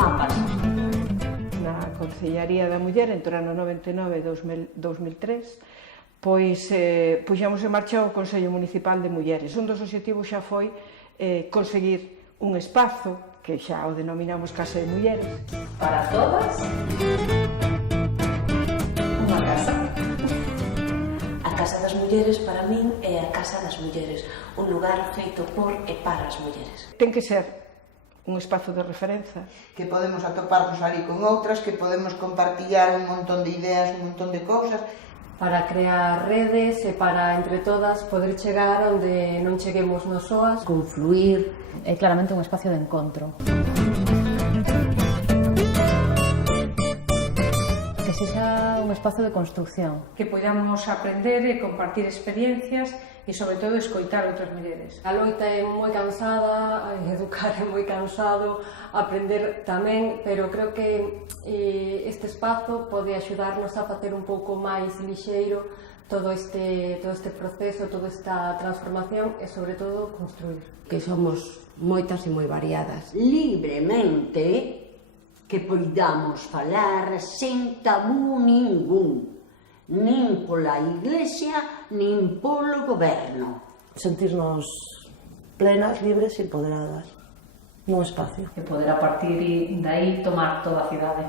mapas. Na Concellaría da Muller, entre o ano 99 e 2003, pois puxamos en marcha o Consello Municipal de Mulleres. Un dos obxectivos xa foi conseguir un espazo, que xa o denominamos Casa de Mulleres. Para todas, unha casa. A Casa das Mulleres, para min, é a Casa das Mulleres, un lugar feito por e para as mulleres. Ten que ser un espazo de referencia. Que podemos atoparnos ali con outras, que podemos compartillar un montón de ideas, un montón de cousas. Para crear redes e para, entre todas, poder chegar onde non cheguemos nos soas. Confluir. É claramente un espacio de encontro. Que sexa un espazo de construcción. Que podamos aprender e compartir experiencias e, sobre todo, escoitar outras mulleres. A loita é moi cansada, educar é moi cansado, aprender tamén, pero creo que este espazo pode axudarnos a facer un pouco máis lixeiro todo este proceso, toda esta transformación e, sobre todo, construir. Que somos moitas e moi variadas. Libremente, que poidamos falar sen tabú ningún, nin pola Iglesia, nin polo goberno. Sentirnos plenas, libres e empoderadas nun espacio. E poder a partir de aí tomar toda a cidade.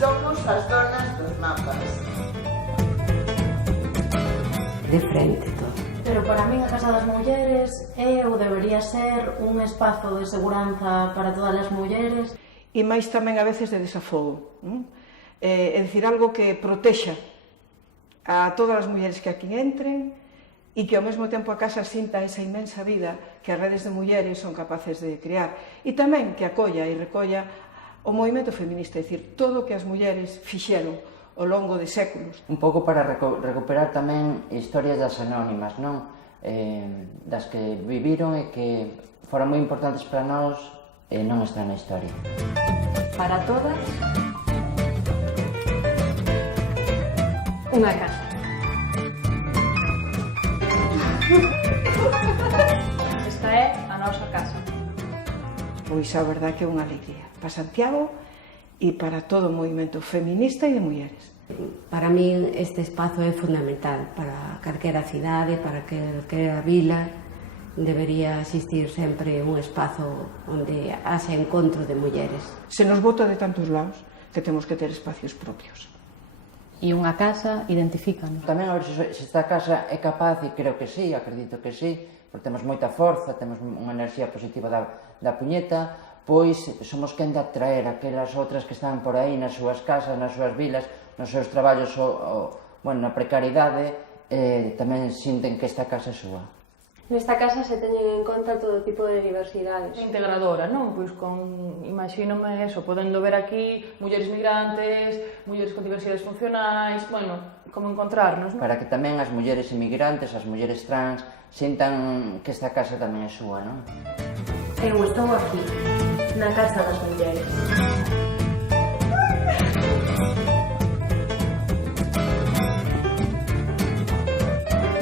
Somos as donas dos mapas. De frente todo. Pero para min a Casa das Mulleres é ou debería ser un espazo de seguranza para todas as mulleres. E máis tamén a veces de desafogo. É dicir, algo que protexa a todas as mulleres que aquí entren e que ao mesmo tempo a casa sinta esa inmensa vida que as redes de mulleres son capaces de crear. E tamén que acolla e recolla o movimento feminista, é dicir, todo o que as mulleres fixeron ao longo de séculos. Un pouco para recuperar tamén historias das anónimas, non? Das que viviron e que foron moi importantes para nós e non están na historia. Para todas, unha casa. Esta é a nosa casa. Pois a verdade que é unha alegría para Santiago e para todo o movimento feminista e de mulleres. Para min este espazo é fundamental para calquera cidade, para calquera vila. Debería existir sempre un espazo onde haxa encontro de mulleres. Se nos bota de tantos lados que temos que ter espacios propios. E unha casa identifícanos. Tamén a ver se esta casa é capaz, e creo que sí, acredito que sí, porque temos moita forza, temos unha enerxía positiva da puñeta, pois somos quen de atraer aquelas outras que están por aí nas súas casas, nas súas vilas, nos seus traballos, na precariedade, tamén sinten que esta casa é súa. Nesta casa se teñen en conta todo tipo de diversidades. Integradora, non? Pois imagínome eso, podendo ver aquí mulleres migrantes, mulleres con diversidades funcionais, como encontrarnos, non? Para que tamén as mulleres inmigrantes, as mulleres trans, sintan que esta casa tamén é súa, non? Eu estou aquí, na Casa das Mulleres.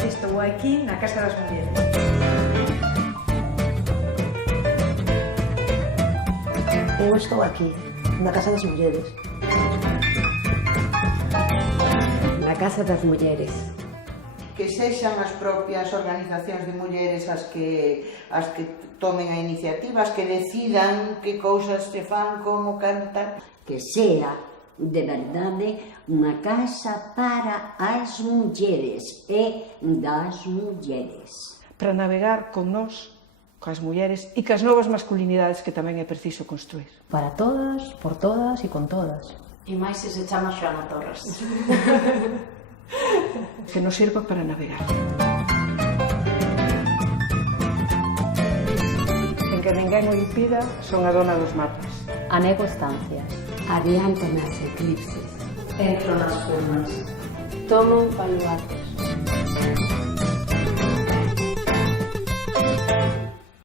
Estou aquí na Casa das Mulleres. Eu estou aquí, na Casa das Mulleres. Na Casa das Mulleres. Que sexan as propias organizacións de mulleres as que tomen a iniciativa, as que decidan que cousas se fan, como cantan. Que sea, de verdade, unha casa para as mulleres e das mulleres. Para navegar con nós, coas mulleres e cas novas masculinidades que tamén é preciso construir. Para todas, por todas e con todas. E máis se chama Xoana Torres. Que nos sirva para navegar. Sen que ninguén o impida, son a dona dos mapas. Anego estancias. Adianto nas eclipses. Entro nas formas. Tomo un baluarte.